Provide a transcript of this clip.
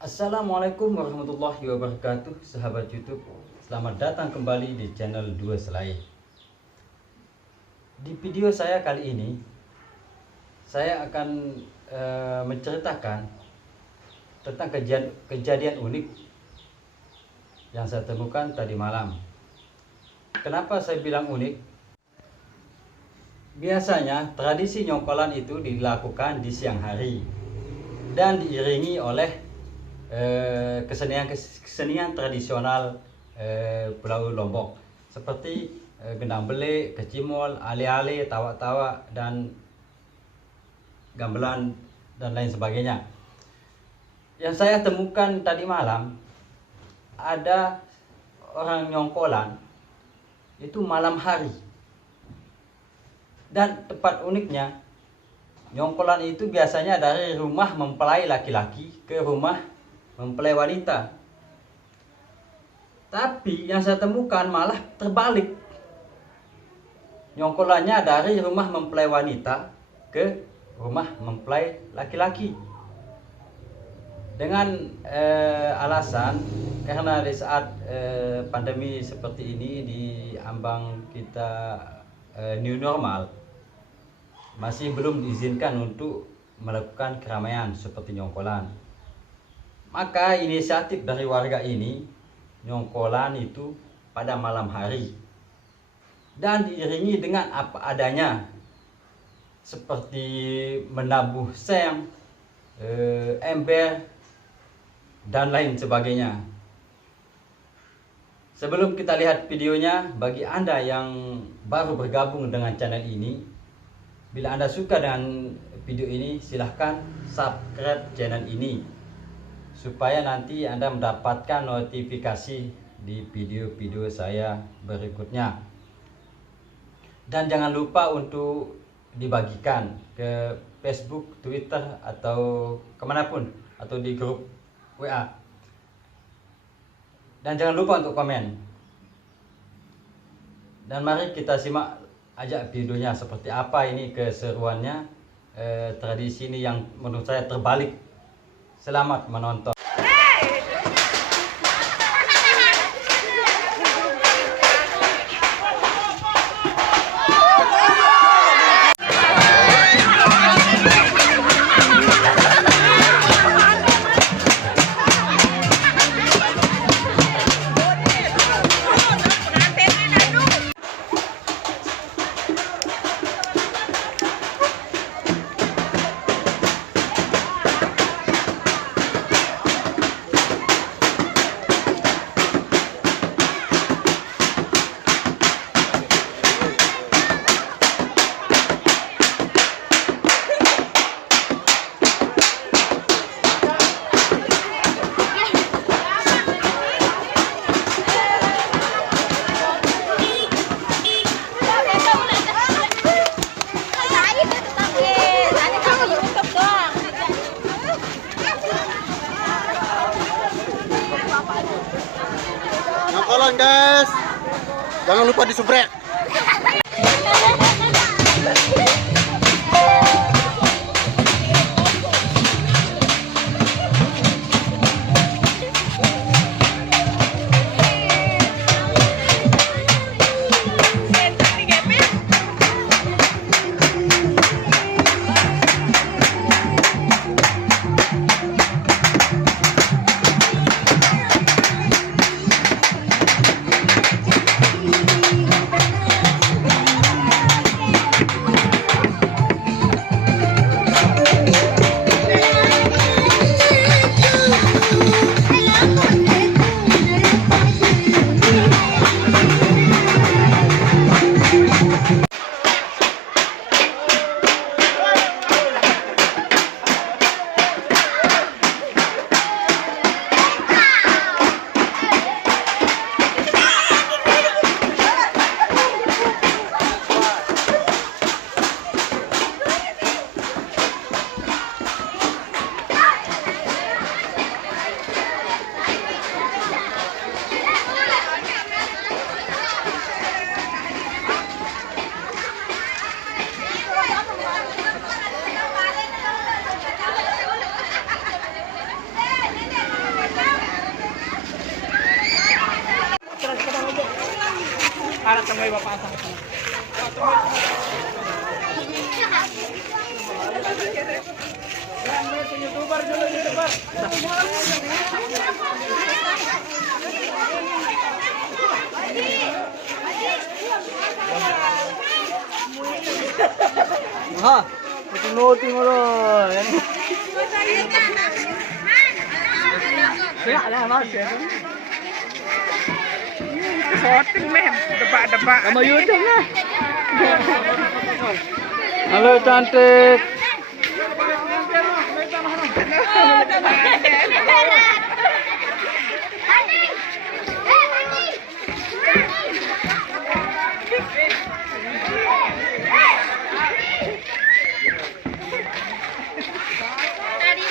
Assalamualaikum warahmatullahi wabarakatuh, sahabat YouTube. Selamat datang kembali di channel Dua Selai. Di video saya kali ini, saya akan menceritakan tentang kejadian unik yang saya temukan tadi malam. Kenapa saya bilang unik? Biasanya tradisi nyongkolan itu dilakukan di siang hari dan diiringi oleh kesenian tradisional Pulau Lombok seperti gendang bele, kecimol, ale-ale, tawa-tawa, dan gamelan dan lain sebagainya. Yang saya temukan tadi malam, ada orang nyongkolan itu malam hari. Dan tempat uniknya, nyongkolan itu biasanya dari rumah mempelai laki-laki ke rumah mempelai wanita. Tapi yang saya temukan malah terbalik. Nyongkolannya dari rumah mempelai wanita ke rumah mempelai laki-laki. Dengan alasan karena di saat pandemi seperti ini, di ambang kita new normal, masih belum diizinkan untuk melakukan keramaian seperti nyongkolan. Maka inisiatif dari warga ini, nyongkolan itu pada malam hari dan diiringi dengan apa adanya, seperti menabuh seng, ember, dan lain sebagainya. Sebelum kita lihat videonya, bagi Anda yang baru bergabung dengan channel ini, bila Anda suka dengan video ini, silahkan subscribe channel ini supaya nanti Anda mendapatkan notifikasi di video-video saya berikutnya. Dan jangan lupa untuk dibagikan ke Facebook, Twitter, atau kemanapun, atau di grup WA. Dan jangan lupa untuk komen. Dan mari kita simak aja videonya seperti apa ini keseruannya, tradisi ini yang menurut saya terbalik. Selamat menonton. Nyongkolan guys, jangan lupa disubrek. temui bapak sang. YouTuber dulu, YouTuber. Ha, pinutin mo ron. Wala, mas. Shooting meh, debak-debak. Sama YouTube na. Halo cantik. Tadi